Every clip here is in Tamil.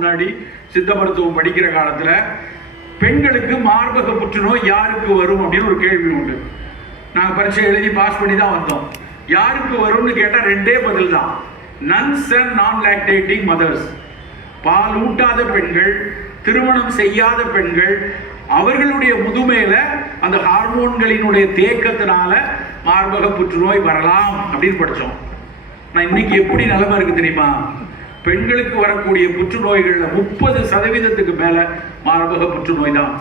முன்னாடி சித்த மருத்துவம் படிக்கிற காலத்துல பெண்களுக்கு மார்பக புற்றுநோய் யாருக்கு வரும் அப்படின்னு ஒரு கேள்வி உண்டு. நாங்கள் பரீட்சை எழுதி பாஸ் பண்ணி தான் வந்தோம். யாருக்கு வரும்னு கேட்டால் ரெண்டே பதில் தான், நன்ஸ் அண்ட் நான் லாக்டேட்டிங் மதர்ஸ். பால் ஊட்டாத பெண்கள், திருமணம் செய்யாத பெண்கள், அவர்களுடைய முதுமையில அந்த ஹார்மோன்களினுடைய தேக்கத்தினால மார்பக புற்றுநோய் வரலாம் அப்படின்னு படித்தோம். நான் இன்னைக்கு எப்படி நிலைமை இருக்கு தெரியுமா? பெண்களுக்கு வரக்கூடிய புற்றுநோய்கள்ல 30% மேல மார்பக புற்றுநோய் தான்.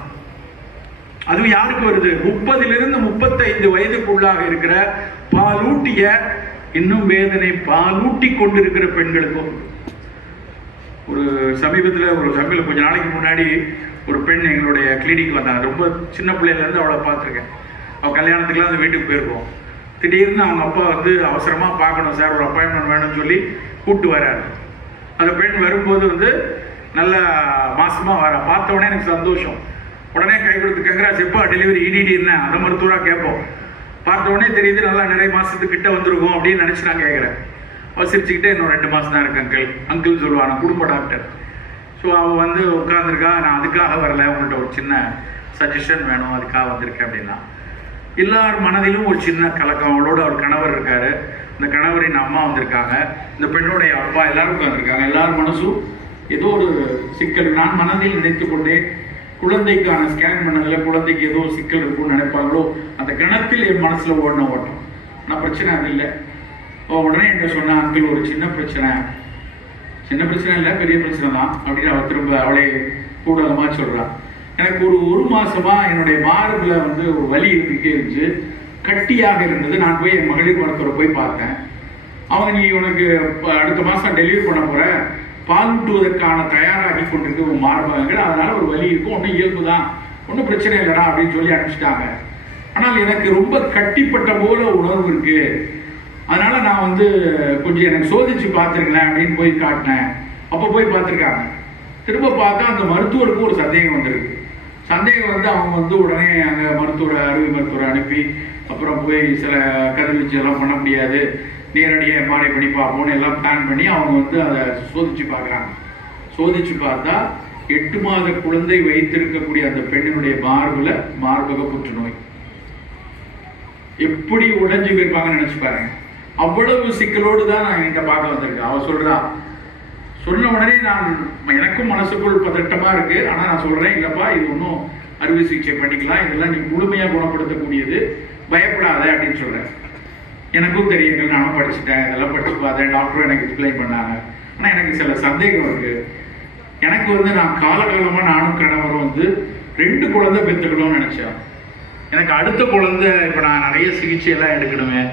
அதுவும் யாருக்கு வருது? 30 to 35 வயதுக்குள்ளாக இருக்கிற பாலூட்டிய, இன்னும் வேதனை, பாலூட்டி கொண்டிருக்கிற பெண்களுக்கும். ஒரு சமீபத்தில் கொஞ்ச நாளைக்கு முன்னாடி ஒரு பெண் எங்களுடைய கிளினிக் வந்தாங்க. ரொம்ப சின்ன பிள்ளையிலேருந்து அவளை பார்த்துருக்கேன். அவள் கல்யாணத்துக்குலாம் அந்த வீட்டுக்கு போயிருக்கோம். திடீர்னு அவங்க அப்பா வந்து அவசரமாக பார்க்கணும் சார், ஒரு அப்பாயின்மெண்ட் வேணும்னு சொல்லி கூப்பிட்டு வராரு. அந்த பெண் வரும்போது வந்து நல்ல மாசமாக வர பார்த்த உடனே எனக்கு சந்தோஷம். உடனே கை கொடுத்து கங்க்ராட்ஸ், எப்போ டெலிவரி இடிடி என்ன அந்த மருத்துவராக கேட்போம். பார்த்த உடனே தெரியுது நல்லா நிறைய மாதத்துக்கிட்ட வந்துருக்கும் அப்படின்னு நினச்சி நான் கேட்குறேன். அவள் சிரிச்சுக்கிட்டே இன்னும் 2 மாதம் தான் இருக்கு அங்கிள் சொல்லுவாங்க, குடும்ப டாக்டர். ஸோ அவள் வந்து உட்காந்துருக்கா, நான் அதுக்காக வரல, உங்கள்கிட்ட ஒரு சின்ன சஜஷன் வேணும், அதுக்காக வந்திருக்கேன் அப்படின்னா. எல்லார் மனதிலும் ஒரு சின்ன கலக்கம். அவளோட ஒரு கணவர் இருக்காரு, இந்த கணவரின் அம்மா வந்திருக்காங்க, இந்த பெண்ணுடைய அப்பா, எல்லாரும் உட்காந்துருக்காங்க. எல்லாரும் மனசும் ஏதோ ஒரு சிக்கல். நான் மனதில் நினைத்து கொண்டே, குழந்தைக்கான ஸ்கேன் பண்ணதில் குழந்தைக்கு ஏதோ சிக்கல் இருக்கும்னு நினைப்பாங்களோ, அந்த கணத்தில் என் மனசில் ஓடின ஓட்டம். ஆனால் பிரச்சனை அது இல்லை. உடனே என்ன சொன்னா, அங்கிள் ஒரு சின்ன பிரச்சனை இல்லை, பெரிய பிரச்சனை தான் அப்படின்னு அவள் திரும்ப அவளை கூடமாக சொல்கிறான். எனக்கு ஒரு மாசமா என்னுடைய மார்பில் வந்து ஒரு வலி இருந்துகிட்டே இருந்துச்சு, கட்டியாக இருந்தது. நான் போய் என் மகளிர் மருத்துவரை போய் பார்த்தேன். அவங்க, நீ உனக்கு அடுத்த மாதம் டெலிவரி பண்ண போகிற, பாலூட்டுவதற்கான தயாராகி கொண்டிருக்கு மார்பகங்கள், அதனால ஒரு வலி இருக்கும், ஒன்றும் இயல்பு தான், ஒன்றும் பிரச்சனை இல்லைடா அப்படின்னு சொல்லி அனுப்பிச்சிட்டாங்க. ஆனால் எனக்கு ரொம்ப கட்டிப்பட்ட போல உணர்வு இருக்கு, அதனால நான் வந்து கொஞ்சம் எனக்கு சோதிச்சு பார்த்துருக்கேன் அப்படின்னு போய் காட்டினேன். அப்போ போய் பார்த்துருக்காங்க. திரும்ப பார்த்தா அந்த மருத்துவருக்கு ஒரு சந்தேகம் வந்துருக்கு. சந்தேகம் வந்து அவங்க வந்து உடனே அங்கே அறுவை மருத்துவரை அனுப்பி, அப்புறம் போய் சில கதிர்வீச்சு எல்லாம் பண்ண முடியாது, நேரடியாக எம்ஆர்ஐ பண்ணி பார்ப்போம்னு எல்லாம் பிளான் பண்ணி அவங்க வந்து அதை சோதிச்சு பார்க்குறாங்க. சோதிச்சு பார்த்தா 8 மாத குழந்தை வைத்திருக்கக்கூடிய அந்த பெண்ணினுடைய மார்பக புற்றுநோய். எப்படி உடைஞ்சு போயிருப்பாங்கன்னு நினைச்சு பாருங்க. அவ்வளவு சிக்கலோடு தான் நான் என்கிட்ட பார்க்க வந்திருக்கேன். அவ சொல்றா, சொன்ன உடனே எனக்கும் மனசுக்குள் பதட்டமா இருக்கு. ஆனா நான் சொல்றேன், இல்லப்பா இது ஒன்றும் அறுவை சிகிச்சை பண்ணிக்கலாம், இதெல்லாம் நீ முழுமையா குணப்படுத்தக்கூடியது, பயப்படாத அப்படின்னு சொல்றேன். எனக்கும் தெரியுங்கள், நானும் படிச்சுட்டேன், இதெல்லாம் படிச்சு பார்த்தேன், டாக்டரும் எனக்கு எக்ஸ்பிளைன் பண்ணாங்க. ஆனால் எனக்கு சில சந்தேகம் இருக்கு. எனக்கு வந்து நான் காலகாலமாக நானும் கணவரும் வந்து 2 குழந்தை பெற்றுக்கணும்னு நினைச்சேன். எனக்கு அடுத்த குழந்தை, இப்போ நான் நிறைய சிகிச்சையெல்லாம் எடுக்கணுமே,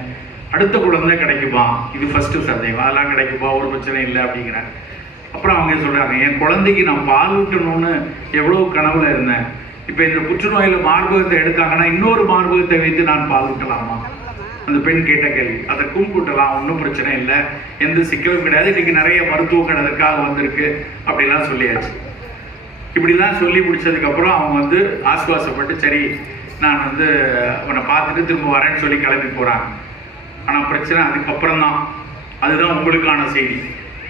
அடுத்த குழந்தை கிடைக்குமா, இது ஃபர்ஸ்ட் சந்தேகம். அதெல்லாம் கிடைக்குமா, ஒரு பிரச்சனை இல்லை அப்படிங்கிறேன். அப்புறம் அவங்க சொல்றாங்க, என் குழந்தைக்கு நான் பால் ஊட்டணும்னு எவ்வளவு கனவுல இருந்தேன், இப்போ இந்த புற்றுநோயில மார்பகத்தை எடுத்தாங்கன்னா இன்னொரு மார்பகத்தை வைத்து நான் பால் ஊட்டலாமா? அந்த பெண் கேட்ட கேள்வி. அதற்கும் கூட்டலாம், ஒன்றும் பிரச்சனை இல்லை, எந்த சிக்கலும் கிடையாது, இன்னைக்கு நிறைய மருத்துவங்கள் அதற்காக வந்திருக்கு அப்படிலாம் சொல்லியாச்சு. இப்படிலாம் சொல்லி முடிச்சதுக்கப்புறம் அவங்க வந்து ஆசுவாசப்பட்டு, சரி நான் வந்து அவனை பார்த்துட்டு திரும்ப வரேன்னு சொல்லி கிளம்பி போகிறாங்க. ஆனால் பிரச்சனை அதுக்கப்புறம் தான். அதுதான் உங்களுக்கான செய்தி.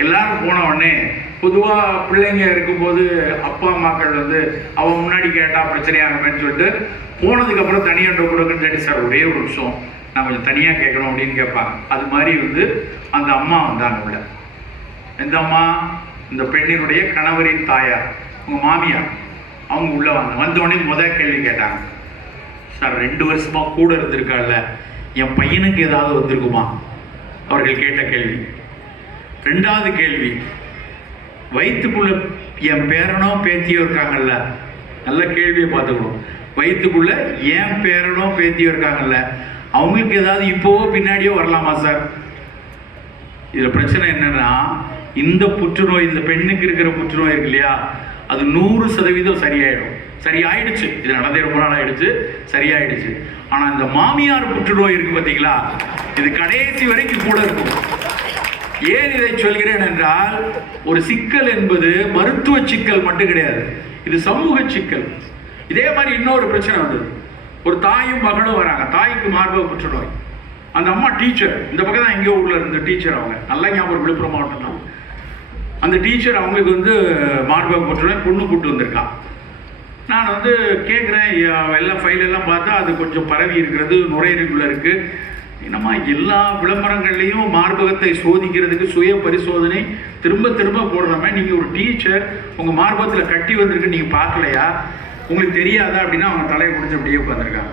எல்லாரும் போன உடனே, பொதுவாக பிள்ளைங்க இருக்கும்போது அப்பா அம்மாக்கள் வந்து அவன் முன்னாடி கேட்டால் பிரச்சனையாகுமேன்னு சொல்லிட்டு போனதுக்கப்புறம் தனியாக கொடுக்குன்னு சொல்லி, சார் ஒரே ஒரு நிமிஷம் நான் கொஞ்சம் தனியாக கேட்கணும் அப்படின்னு கேட்பாங்க. அது மாதிரி வந்து அந்த அம்மா வந்தாங்க உள்ள. எந்த அம்மா? இந்த பெண்ணினுடைய கணவரின் தாயார், உங்கள் மாமியார். அவங்க உள்ள வந்தோடனே முதல் கேள்வி கேட்டாங்க, சார் 2 வருஷமா கூட இருந்திருக்காள்ல, என் பையனுக்கு ஏதாவது வந்திருக்குமா? அவர்கள் கேட்ட கேள்வி. 2வது கேள்வி, வயிற்றுக்குள்ள என் பேரனோ பேத்தியோ இருக்காங்கல்ல, நல்ல கேள்வியை பார்த்துக்கணும். வயிற்றுக்குள்ள என் பேரனோ பேத்தியோ இருக்காங்கல்ல, அவங்களுக்கு ஏதாவது இப்போவோ பின்னாடியோ வரலாமா சார்? இதுல பிரச்சனை என்னன்னா, இந்த புற்றுநோய், இந்த பெண்ணுக்கு இருக்கிற புற்றுநோய் இருக்கு இல்லையா, அது 100% சரியாயிடுச்சு. இது நடந்தே ரொம்ப நாள் ஆயிடுச்சு, சரியாயிடுச்சு. ஆனா இந்த மாமியார் புற்றுநோய் இருக்கு பார்த்தீங்களா, இது கடைசி வரைக்கும் கூட இருக்கும். ஏன் இதை சொல்கிறேன் என்றால், ஒரு சிக்கல் என்பது மருத்துவ சிக்கல் மட்டும் கிடையாது, இது சமூக சிக்கல். இதே மாதிரி இன்னொரு பிரச்சனை வந்தது. ஒரு தாயும் மகளும் வராங்க. தாய்க்கு மார்பக புற்றுநோய். அந்த அம்மா டீச்சர், இந்த பக்கம் தான் எங்கேயோ ஊர்ல இருந்த டீச்சர். அவங்க நல்ல ஞாபகம், விழுப்புரம் மாவட்டம் தான். அந்த டீச்சர் அவங்களுக்கு வந்து மார்பக புற்றுநோய் பொண்ணு கூப்பிட்டு வந்திருக்கான். நான் வந்து கேட்குறேன், எல்லாம் ஃபைலெல்லாம் பார்த்தா அது கொஞ்சம் பரவி இருக்கிறது, நுரையீரலுக்குள்ள இருக்குது. என்னம்மா எல்லா விளம்பரங்கள்லேயும் மார்பகத்தை சோதிக்கிறதுக்கு சுய பரிசோதனை திரும்ப திரும்ப போடுறோமே, நீங்கள் ஒரு டீச்சர் உங்கள் மார்பகத்தில் கட்டி வந்திருக்கு நீங்கள் பார்க்கலையா, உங்களுக்கு தெரியாதா அப்படின்னா அவங்க தலையை முடிஞ்சு அப்படியே உட்காந்துருக்காங்க.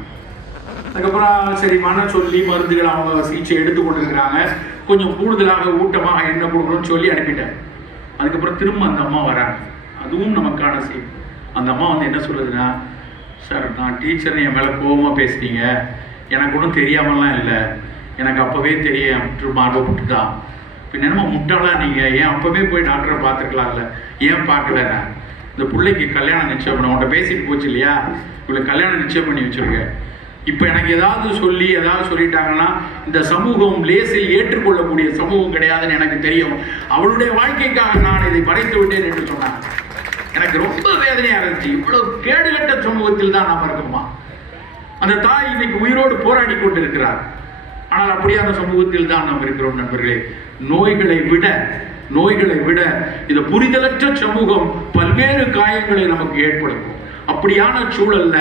அதுக்கப்புறம் சரி சொல்லி மருந்துகள் அவங்க சிகிச்சை எடுத்துக்கொண்டு இருக்கிறாங்க. கொஞ்சம் கூடுதலாக ஊட்டமாக என்ன கொடுக்கணும்னு சொல்லி அனுப்பிட்டேன். அதுக்கப்புறம் திரும்ப அந்த அம்மா வராங்க. அதுவும் நமக்கான செய்தி. அந்த அம்மா வந்து என்ன சொல்லுதுன்னா, சார் நான் டீச்சர் என் மேலே கோபமாக பேசுனீங்க, எனக்கு ஒன்றும் தெரியாமலாம் இல்லை, எனக்கு அப்போவே தெரியும் மார்பகப்புற்று தான். பின்ன என்னமா முட்டாளா நீங்கள், ஏன் அப்போவே போய் டாக்டரை பார்த்துருக்கலாம்ல, ஏன் பார்க்கலண்ணா? இந்த பிள்ளைக்கு கல்யாணம் நிச்சயம் பண்ண உன்ட்ட பேசிட்டு போச்சு இல்லையா, இவளுக்கு கல்யாணம் நிச்சயம் பண்ணி வச்சுருக்கேன். இப்போ எனக்கு ஏதாவது சொல்லிட்டாங்கன்னா இந்த சமூகம் லேசில் ஏற்றுக்கொள்ளக்கூடிய சமூகம் கிடையாதுன்னு எனக்கு தெரியும். அவளுடைய வாழ்க்கைக்காக நான் இதை மறைத்து விட்டேன் என்று சொன்னாங்க. எனக்கு ரொம்ப வேதனையாக இருந்துச்சு. இவ்வளவு கேடுகட்ட சமூகத்தில் தான் நாம் இருக்கோமா? அந்த தாய் இன்னைக்கு உயிரோடு போராடி கொண்டிருக்கிறார். ஆனால் அப்படியான சமூகத்தில் தான் நாம் இருக்கிறோம் நண்பர்களே. நோய்களை விட இந்த புரிதலற்ற சமூகம் பல்வேறு காயங்களை நமக்கு ஏற்படுத்தும். அப்படியான சூழல்ல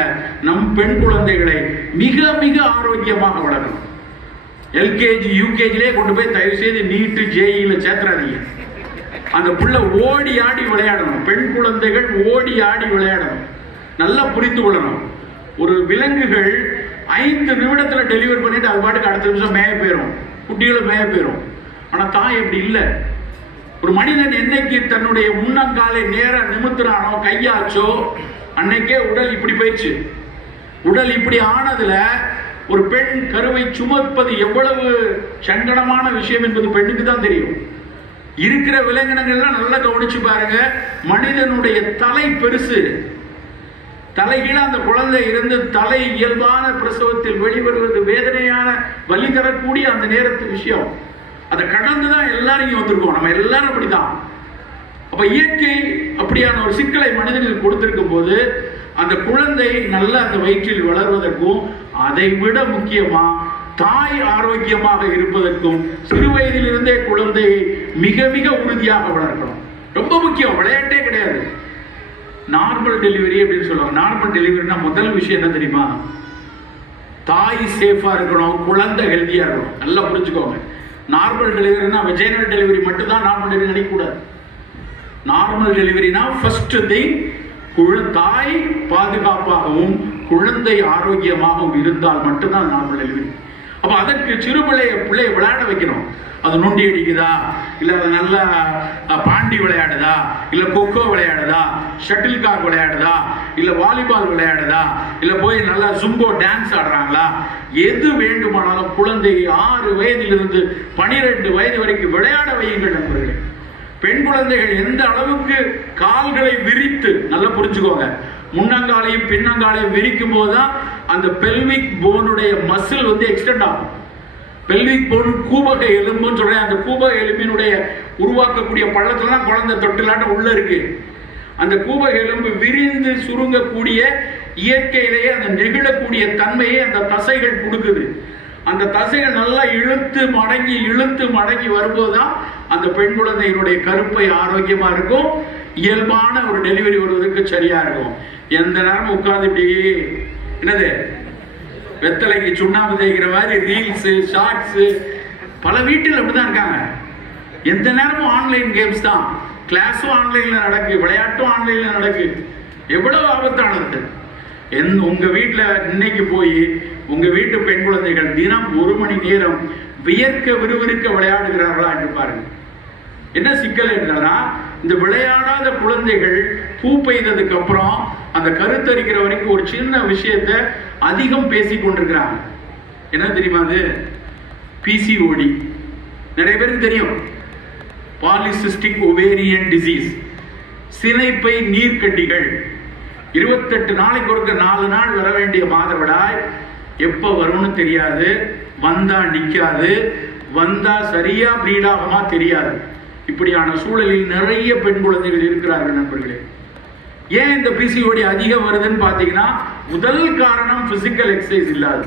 நம் பெண் குழந்தைகளை மிக மிக ஆரோக்கியமாக வளர்க்கணும். எல்கேஜி யூகேஜிலே கொண்டு போய் தயவு செய்து நீட்டு ஜேஇல சேர்த்துறாதீங்க. அந்த பிள்ளை ஓடி ஆடி விளையாடணும். பெண் குழந்தைகள் ஓடி ஆடி விளையாடணும். நல்லா புரிந்து கொள்ளணும். ஒரு விலங்குகள் 5 நிமிடத்தில் டெலிவரி பண்ணிட்டு அது பாட்டுக்கு அடுத்த நிமிஷம் மேய போயிடும், குட்டிகளும் மேய போயிடும். ஆனால் தாய் எப்படி இல்லை. ஒரு மனிதன் என்னைக்கு தன்னுடைய முன்னங்காலை நேராக நிமித்துறானோ, கையாச்சோ, அன்னைக்கே உடல் இப்படி போயிடுச்சு. உடல் இப்படி ஆனதுல ஒரு பெண் கருவை சுமப்பது எவ்வளவு சங்கடமான விஷயம் என்பது பெண்ணுக்கு தான் தெரியும். இருக்கிற விலங்கினங்கள்லாம் நல்லா கவனிச்சு பாருங்க. மனிதனுடைய தலை பெருசு, தலைகீழ அந்த குழந்தை இருந்து தலை இயல்பான பிரசவத்தில் வெளிவருவது வேதனையான வலி தரக்கூடிய அந்த நேரத்து விஷயம். அதை கடந்துதான் எல்லாரும் இங்க வந்திருக்கோம். நம்ம எல்லாரும் அப்படிதான். அப்ப இயற்கை அப்படியான ஒரு சிக்கலை மனிதனுக்கு கொடுத்திருக்கும் போது அந்த குழந்தை நல்ல அந்த வயிற்றில் வளர்வதற்கும், அதை விட முக்கியமா தாய் ஆரோக்கியமாக இருப்பதற்கும் சிறு வயதிலிருந்தே குழந்தையை மிக மிக உறுதியாக வளர்க்கணும். ரொம்ப முக்கியம், விளையாட்டே கிடையாது. நார்மல் டெலிவரி அப்படின்னு சொல்லுவாங்க. நார்மல் டெலிவரினா முதல் விஷயம் என்ன தெரியுமா? தாய் சேஃபா இருக்கணும், குழந்தை ஹெல்த்தியா இருக்கணும். நல்லா புரிஞ்சுக்கோங்க. நார்மல் டெலிவரினா வெஜைனல் டெலிவரி மட்டும் தான் நார்மல் டெலிவரி நினைக்கக்கூடாது. நார்மல் டெலிவரினா ஃபர்ஸ்ட் திங், தாய் பாதுகாப்பாகவும் குழந்தை ஆரோக்கியமாகவும் இருந்தால் மட்டும்தான் நார்மல் டெலிவரி. அப்போ அதற்கு சிறு பிள்ளைய விளையாட வைக்கணும். அது நொண்டி அடிக்குதா, இல்லை அது நல்லா பாண்டி விளையாடுதா, இல்லை கொக்கோ விளையாடுதா, ஷட்டில் காக் விளையாடுதா, இல்லை வாலிபால் விளையாடுதா, இல்லை போய் நல்லா ஜும்போ டான்ஸ் ஆடுறாங்களா, எது வேண்டுமானாலும் குழந்தையை 6 வயதிலிருந்து 12 வயது வரைக்கும் விளையாட வையுங்கள் நண்பர்களே. பெண் குழந்தைகள் எந்த அளவுக்கு கால்களை விரித்து, நல்லா புரிஞ்சுக்கோங்க, முன்னங்காலையும் பின்னங்காலையும் விரிக்கும் போதுதான் அந்த பெல்விக் போனுடைய மசில் வந்து எக்ஸ்டெண்ட் ஆகும். பெல்விக் போன் கூபக எலும்புன்னு சொல்றேன். அந்த கூபக எலும்பினுடைய உருவாக்கக்கூடிய பள்ளத்துல தான் குழந்தை தொட்டிலாட்டம் உள்ள இருக்கு. அந்த கூபக எலும்பு விரிந்து சுருங்கக்கூடிய இயற்கையிலேயே அந்த நெகிழக்கூடிய தன்மையை அந்த தசைகள் கொடுக்குது. அந்த தசைகள் நல்லா இழுத்து மடங்கி வரும்போதுதான் அந்த பெண் குழந்தையினுடைய கருப்பை ஆரோக்கியமா இருக்கும். இயல்பான ஒரு டெலிவரி வருவதற்கு சரியா இருக்கும். எந்த நேரமும் உட்கார்ந்து இப்படி என்னது வெத்தலைக்கு சுண்ணாம்பு தேய்க்கிற மாதிரி ரீல்ஸ் ஷார்ட்ஸ், பல வீட்டில் அப்படிதான் இருக்காங்க. எந்த நேரமும் ஆன்லைன் கேம்ஸ் தான். கிளாஸும் ஆன்லைன்ல நடக்கு, விளையாட்டும் ஆன்லைன்ல நடக்கு. எவ்வளவு ஆபத்தானது. உங்க வீட்டில் இன்னைக்கு போய் உங்க வீட்டு பெண் குழந்தைகள் தினம் 1 மணி நேரம் விறுவிறுக்க விளையாடுகிறார்களா என்று பாருங்க. என்ன சிக்கல் என்றால், இந்த விளையாடாத குழந்தைகள் பூ பெய்ததுக்கு அப்புறம் அந்த கருத்தரிக்கிற வரைக்கும் ஒரு சின்ன விஷயத்தை அதிகம் பேசி கொண்டிருக்கிறாங்க. என்ன தெரியுமா? அது பிசிஓடி. நிறைய பேருக்கு தெரியும். பாலிசிஸ்டிக் ஒவேரியன் டிசீஸ், சினைப்பை நீர்க்கட்டிகள். 28 நாளைக்கு ஒருக்க 4 நாள் வர வேண்டிய மாதவிடாய் எப்போ வரும்னு தெரியாது. வந்தா நிற்காது, வந்தா சரியா ப்ரீட் ஆகுமா தெரியாது. இப்படியான சூழலில் நிறைய பெண் குழந்தைகள் இருக்கிறார்கள் நண்பர்களே. ஏன் இந்த பிசிஓடி அதிகம் வருதுன்னு பார்த்தீங்கன்னா, முதல் காரணம் பிசிக்கல் எக்ஸசைஸ் இல்லாது.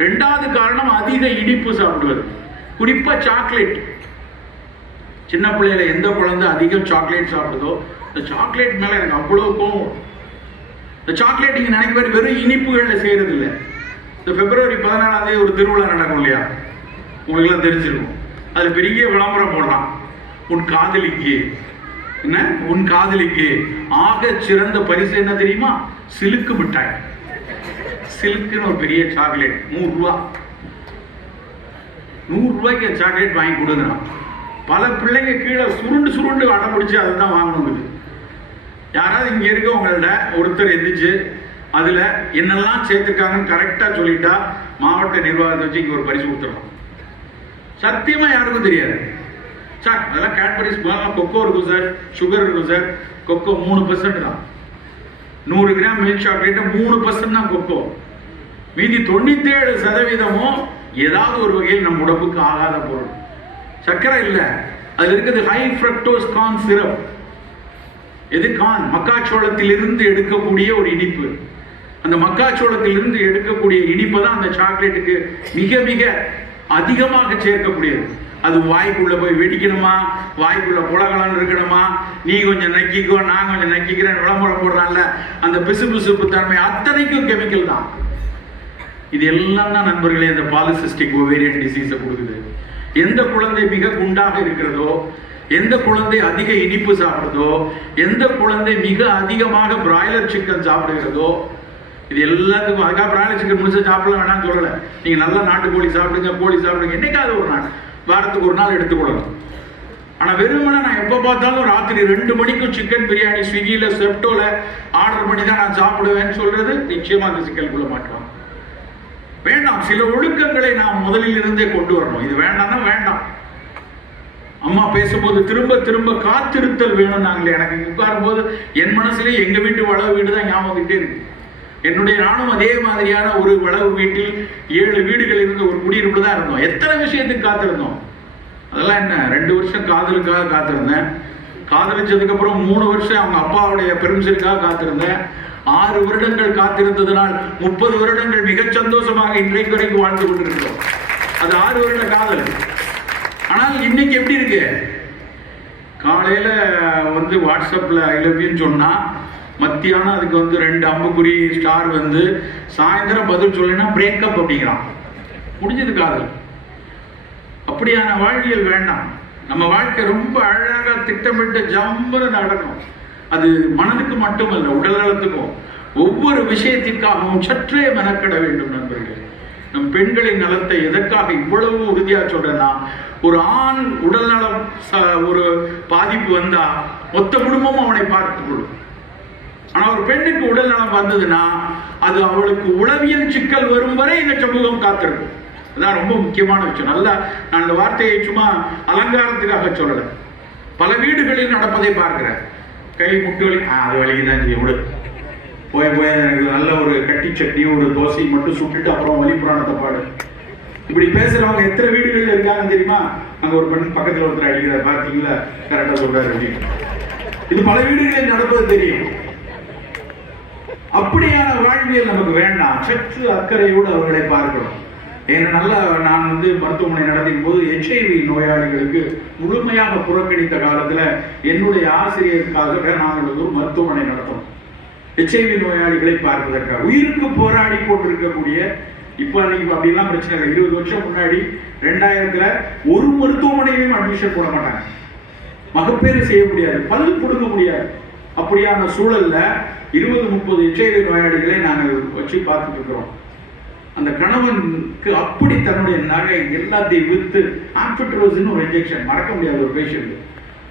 2வது காரணம் அதிக இனிப்பு சாப்பிடுவது, குறிப்பா சாக்லேட். சின்ன பிள்ளையில எந்த குழந்தை அதிகம் சாக்லேட் சாப்பிடுதோ இந்த சாக்லேட் மேலே எனக்கு அவ்வளோ கோவம். இந்த சாக்லேட் நீங்கள் நினைக்க மாதிரி வெறும் இனிப்புகளில் செய்கிறது இல்லை. இந்த பிப்ரவரி 14 ஒரு திருவிழா நடக்கும் இல்லையா, உங்களுக்குலாம் தெரிஞ்சிருக்கும். அதில் பெரிய விளம்பரம் போடலாம், உன் காதலிக்கு என்ன, உன் காதலிக்கு ஆக சிறந்த பரிசு என்ன தெரியுமா, சிலுக்கு மிட்டாய். சிலுக்குன்னு ஒரு பெரிய சாக்லேட், 100 ரூபா. 100 ரூபாய்க்கு சாக்லேட் வாங்கி கொடுக்குறான். பல பிள்ளைங்க கீழே சுருண்டு சுருண்டு அடம் பிடிச்சி அதை தான் வாங்கணும். யாராவது இங்கே இருக்க உங்கள்ட ஒருத்தர் எந்திரிச்சு அதில் என்னெல்லாம் சேர்த்துருக்காங்கன்னு கரெக்டாக சொல்லிட்டா மாவட்ட நிர்வாகத்தை வச்சு இங்கே ஒரு பரிசு கொடுத்துடலாம். சத்தியமாக யாருக்கும் தெரியாது. சார் அதெல்லாம் கேட்பரிஸ் கொக்கோ இருக்கும் சார், சுகர் இருக்கும் சார். கொக்கோ 3% தான். 100 கிராம் மில்க் சாக்லேட்டு 3% தான் கொக்கோ. மீதி 97% ஏதாவது ஒரு வகையில் நம் உடம்புக்கு ஆகாத பொருள். சர்க்கரை இல்லை, அதில் இருக்கிறது ஹை ஃப்ரக்டோஸ் கார்ன் சிரப். எது கார்ன்? மக்காச்சோளத்திலிருந்து எடுக்கக்கூடிய ஒரு இனிப்பு. அந்த மக்காச்சோளத்திலிருந்து எடுக்கக்கூடிய இனிப்பை தான் அந்த சாக்லேட்டுக்கு மிக மிக அதிகமாக சேர்க்கக்கூடியது. அது வாய்க்குள்ள போய் வெடிக்கணுமா, வாய்க்குள்ள புலகலன்னு இருக்கணுமா, நீ கொஞ்சம் நக்கிக்கோ நான் கொஞ்சம் நக்கிக்கிறேன் விளம்பரம் போடுறான்ல, அந்த பிசுபிசுப்பு தன்மை அத்தனைக்கும் கெமிக்கல் தான். இது எல்லாம் தான் நண்பர்களே இந்த பாலிசிஸ்டிக் ஓவேரியன் டிசீஸை கொடுக்குது. எந்த குழந்தை மிக குண்டாக இருக்கிறதோ, எந்த குழந்தை அதிக இனிப்பு சாப்பிடுதோ, எந்த குழந்தை மிக அதிகமாக பிராய்லர் சிக்கன் சாப்பிடுகிறதோ, இது எல்லாத்துக்கும். அதுக்காக பிராய்லர் சிக்கன் முடிச்சு சாப்பிடலாம் வேணாம்னு சொல்லலை. நீங்கள் நல்லா நாட்டுக்கோழி சாப்பிடுங்க, கோழி சாப்பிடுங்க, என்னைக்காவது ஒரு நாள், வாரத்துக்கு ஒரு நாள் எடுத்துக்கொள்ளலாம். ஆனால் வெறுமனே நான் எப்போ பார்த்தாலும் ராத்திரி 2 மணிக்கு சிக்கன் பிரியாணி ஸ்விக்கியில் செப்டோவில் ஆர்டர் பண்ணி தான் நான் சாப்பிடுவேன்னு சொல்றது நிச்சயமாக அந்த சிக்கலுக்குள்ள மாட்டுவாங்க. வேண்டாம். சில ஒழுக்கங்களை நாம் முதலில் இருந்தே கொண்டு வரணும். இது வேண்டாம்னா வேண்டாம். அம்மா பேசும்போது திரும்ப திரும்ப காத்திருத்தல் வேணும். நாங்களே எனக்கு உட்காரும் போது என் மனசுலேயே எங்கள் வீட்டு வளவு வீடு தான் ஞாபகத்துக்கிட்டே இருக்கு. என்னுடைய நானும் அதே மாதிரியான ஒரு வளவு வீட்டில் 7 வீடுகள் இருந்த ஒரு குடியிருப்பு தான் இருந்தோம். எத்தனை விஷயத்துக்கு காத்திருந்தோம். அதெல்லாம் என்ன, 2 வருஷம் காதலுக்காக காத்திருந்தேன். காதலிச்சதுக்கு அப்புறம் 3 வருஷம் அவங்க அப்பாவுடைய பெரும்சலுக்காக காத்திருந்தேன். 6 வருடங்கள் காத்திருந்ததனால் 30 வருடங்கள் மிகச் சந்தோஷமாக இன்றைக்கு வரைக்கும் வாழ்ந்து கொண்டிருக்கிறோம். அது 6 வருட காதல். ஆனால் இன்னைக்கு எப்படி இருக்கு, காலையில வாட்ஸ்அப்ல ஐ லவ் யூன்னு சொன்னா மத்தியானம் அதுக்கு 2 அம்புக்குறி ஸ்டார் சாயந்தரம் பதில் சொல்லினா பிரேக்கப் அப்படிங்கிறான். முடிஞ்சது காதல். அப்படியான வாழ்வியல் வேண்டாம். நம்ம வாழ்க்கை ரொம்ப அழகாக திட்டமிட்டு ஜம்புன்னு நடக்கணும். அது மனதுக்கு மட்டுமல்ல, உடல் நலத்துக்கும். ஒவ்வொரு விஷயத்திற்காகவும் சற்றே மெனக்கட வேண்டும் நண்பர்களே. நம் பெண்களின் நலத்தை எதற்காக இவ்வளவு உறுதியாக சொல்றேன்னா, ஒரு ஆண் உடல் நலம் ஒரு பாதிப்பு வந்தா மொத்த குடும்பமும் அவனை பார்த்துக் கொள்ளும். ஆனா ஒரு பெண்ணுக்கு உடல் நலம் வந்ததுன்னா அது அவளுக்கு உளவியல் சிக்கல் வரும் வரை இந்த சமூகம் காத்திருக்கும். அதான் ரொம்ப முக்கியமான விஷயம். நல்லா நான் இந்த வார்த்தையை சும்மா அலங்காரத்துக்காக சொல்லலை. பல வீடுகளில் நடப்பதை பார்க்கிறேன். கை முட்டு வலி, அது வலிக்கு தான் செய்ய விடு, போய் போய் நல்ல ஒரு கட்டி சட்னியும் ஒரு தோசையும் மட்டும் சுட்டுட்டு அப்புறம் வலி புராணத்தை பாடு. இப்படி பேசுறவங்க எத்தனை வீடுகளில் இருக்காங்கன்னு தெரியுமா? அங்க ஒரு பெண் பக்கத்தில் ஒருத்தர் அடிக்கிறார், பார்த்தீங்களா கரெக்டா சொல்றாரு அப்படின்னு. இது பல வீடுகளில் நடப்பது தெரியும். அப்படியான வாழ்வியல் நமக்கு வேண்டாம். சற்று அக்கறையோடு அவர்களை பார்க்கணும். ஏன்னா நல்லா நான் மருத்துவமனை நடத்தின் போது HIV நோயாளிகளுக்கு முழுமையாக புறக்கணித்த காலத்துல என்னுடைய ஆசிரியருக்காக நாங்கள் ஒரு மருத்துவமனை நடத்தணும். HIV நோயாளிகளை பார்ப்பதற்காக உயிருக்கு போராடி கொண்டிருக்கக்கூடிய, இப்ப அன்னைக்கு அப்படிலாம் பிரச்சனை இல்லை. 20 வருஷம் முன்னாடி 2000ல ஒரு மருத்துவமனையிலும் அட்மிஷன் போட மாட்டாங்க. மகப்பேறு செய்ய முடியாது, பல் கொடுக்க முடியாது. அப்படியான சூழல்ல 20-30 HIV நோயாளிகளை நாங்கள் வச்சு பார்த்துட்டு இருக்கிறோம். அந்த கணவனுக்கு அப்படி தன்னுடைய நகை எல்லாத்தையும் விற்று ஆம்பிட்ரோஸ்ன்னு ஒரு இன்ஜெக்ஷன், மறக்க முடியாத ஒரு பேஷண்ட்.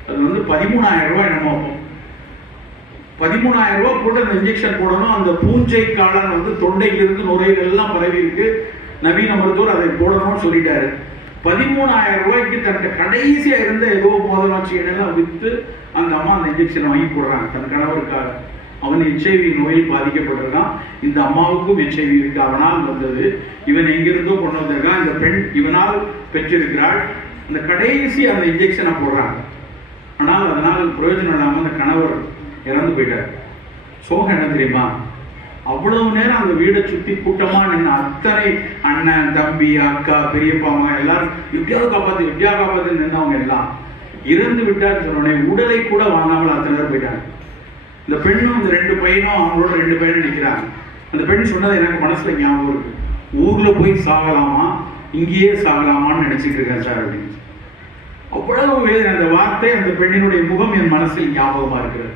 அது 13,000 ரூபாய் என்னமோ. 13,000 ரூபாய் போட்டு அந்த இன்ஜெக்ஷன் போடணும். அந்த பூஞ்சை காளான் தொண்டையிலிருந்து நுரையீரல் எல்லாம் பரவி இருக்கு. நவீன மருத்துவர் அதை போடணும்னு சொல்லிட்டாரு. 13,000 ரூபாய்க்கு தன்னுடைய கடைசியா இருந்த ஏதோ மோதலாட்சி எண்ணெல்லாம் விற்று அந்த அம்மா அந்த இன்ஜெக்ஷனை வாங்கி போடுறாங்க தன் கணவருக்காக. அவன் HIV நோயில் பாதிக்கப்பட்டிருக்கான். இந்த அம்மாவுக்கும் HIV இருக்கு, அவனால் வந்தது. இவன் எங்கிருந்தோ கொண்டு வந்திருக்கான். இந்த பெண் இவனால் பெற்றிருக்கிறாள். அந்த கடைசி அந்த இன்ஜெக்ஷனை போடுறாங்க. ஆனால் அதனால் பிரயோஜனம் இல்லாமல் அந்த கணவர் இறந்து போயிட்டார். சோகம் என்ன தெரியுமா? அவ்வளவு நேரம் அந்த வீடை சுத்தி கூட்டமா நின்று அத்தனை அண்ணன், தம்பி, அக்கா, பெரியப்பா எல்லாரும் எப்படியாவது காப்பாத்து நின்றவங்க எல்லாம் இறந்து விட்டார் சொன்னோடனே உடலை கூட வாங்காமல் அத்தனை பேர் போயிட்டாங்க. இந்த பெண்ணும் இந்த 2 பையனும் அவங்களோட 2 பையனும் நிற்கிறாங்க. அந்த பெண் சொன்னது எனக்கு மனசுல ஞாபகம் இருக்கு. ஊர்ல போய் சாகலாமா இங்கேயே சாகலாமான்னு நினைச்சிட்டு இருக்கேன் சார் அப்படின்னு. அவ்வளவு வேதனை. அந்த வார்த்தை, அந்த பெண்ணினுடைய முகம் என் மனசில் ஞாபகமா இருக்கிறது.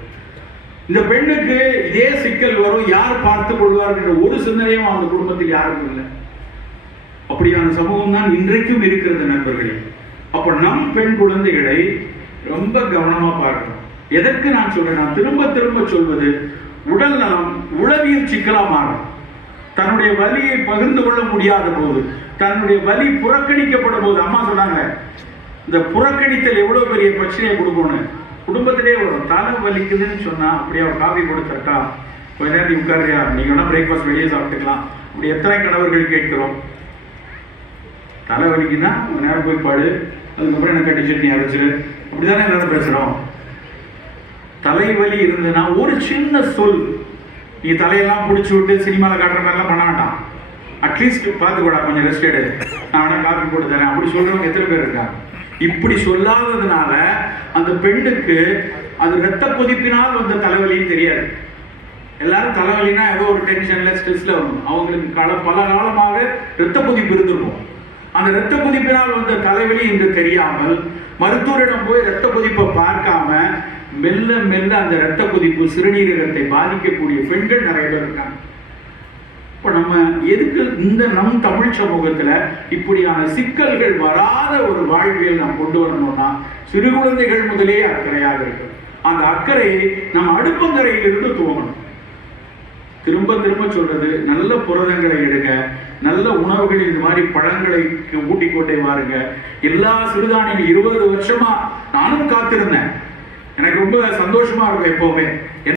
இந்த பெண்ணுக்கு இதே சிக்கல் வரும், யார் பார்த்துக் கொள்வார்கள் ஒரு சிந்தனையும் அந்த குடும்பத்தில் யாருக்கும் இல்லை. அப்படியான சமூகம் தான் இன்றைக்கும் இருக்கிறது நண்பர்களே. அப்ப நம் பெண் குழந்தைகளை ரொம்ப கவனமா பார்க்கணும். எதற்கு நான் சொல்றேன், நான் திரும்ப திரும்ப சொல்வது, உடல் நலம் உளவியல் சிக்கலா மாறும். தன்னுடைய வலியை பகிர்ந்து கொள்ள முடியாத போது, தன்னுடைய வலி புறக்கணிக்கப்படும் போது, அம்மா சொன்னாங்க இந்த புறக்கணித்தல் எவ்வளவு பெரிய பிரச்சனையை கொடுக்கணும். குடும்பத்திலே வரும். தலை வலிக்குதுன்னு சொன்னா அப்படியே ஒரு காஃபி கொடுத்தா கொஞ்ச நேரம் உட்காரியா, நீங்க வேணா பிரேக்ஃபாஸ்ட் வெளியே சாப்பிட்டுக்கலாம். அப்படி எத்தனை கணவர்கள் கேட்கிறோம். தலை வலிக்குன்னா கொஞ்ச நேரம் போய் பாடு, அதுக்கப்புறம் எனக்கு கட்டி சட்னி அரைச்சிரு, அப்படிதானே எல்லாரும் பேசுறோம். தலைவலி இருந்ததுன்னா ஒரு சின்ன சொல், நீ தலையெல்லாம் பிடிச்சி விட்டு சினிமாவில் காட்டுற மாதிரிலாம் பண்ண வேண்டாம். அட்லீஸ்ட் பார்த்துக்கூடா, கொஞ்சம் ரெஸ்ட் எடு, நான் வேணா காஃபி போட்டு தரேன், அப்படி சொல்றவங்க எத்தனை பேர் இருக்காங்க. இப்படி சொல்லாததுனால அந்த பெண்ணுக்கு அது இரத்த கொதிப்பினால் வந்த தலைவலின்னு தெரியாது. எல்லாரும் தலைவலினா ஏதோ ஒரு டென்ஷன்ல ஸ்ட்ரெஸ்ல வரும். அவங்களுக்கு பல காலமாக இரத்த கொதிப்பு இருந்திருக்கும். அந்த இரத்த கொதிப்பினால் வந்த தலைவலி என்று தெரியாமல் மருத்துவரிடம் போய் இரத்த கொதிப்பை பார்க்காம மெல்ல மெல்ல அந்த இரத்த கொதிப்பு சிறுநீரகத்தை பாதிக்கக்கூடிய பெண்கள் நிறைய பேர் இருக்காங்க. இப்போ நம்ம எதுக்கு இந்த நம் தமிழ் சமூகத்துல இப்படியான சிக்கல்கள் வராத ஒரு வாழ்வியல் நாம் கொண்டு வரணும்னா சிறு குழந்தைகள் முதலே அக்கறையாக இருக்கு. அந்த அக்கறையை நம்ம அடுப்பங்கரையிலிருந்து துவங்கணும். திரும்ப திரும்ப சொல்றது, நல்ல புரதங்களை எடுங்க, நல்ல உணவுகள், இது மாதிரி பழங்களை ஊட்டிக்கொண்டே வாருங்க. எல்லா சிறுதானியம் 20 வருஷமா நானும் காத்திருந்தேன். எனக்கு ரொம்ப சந்தோஷமா இருக்கும் எப்பவுமே.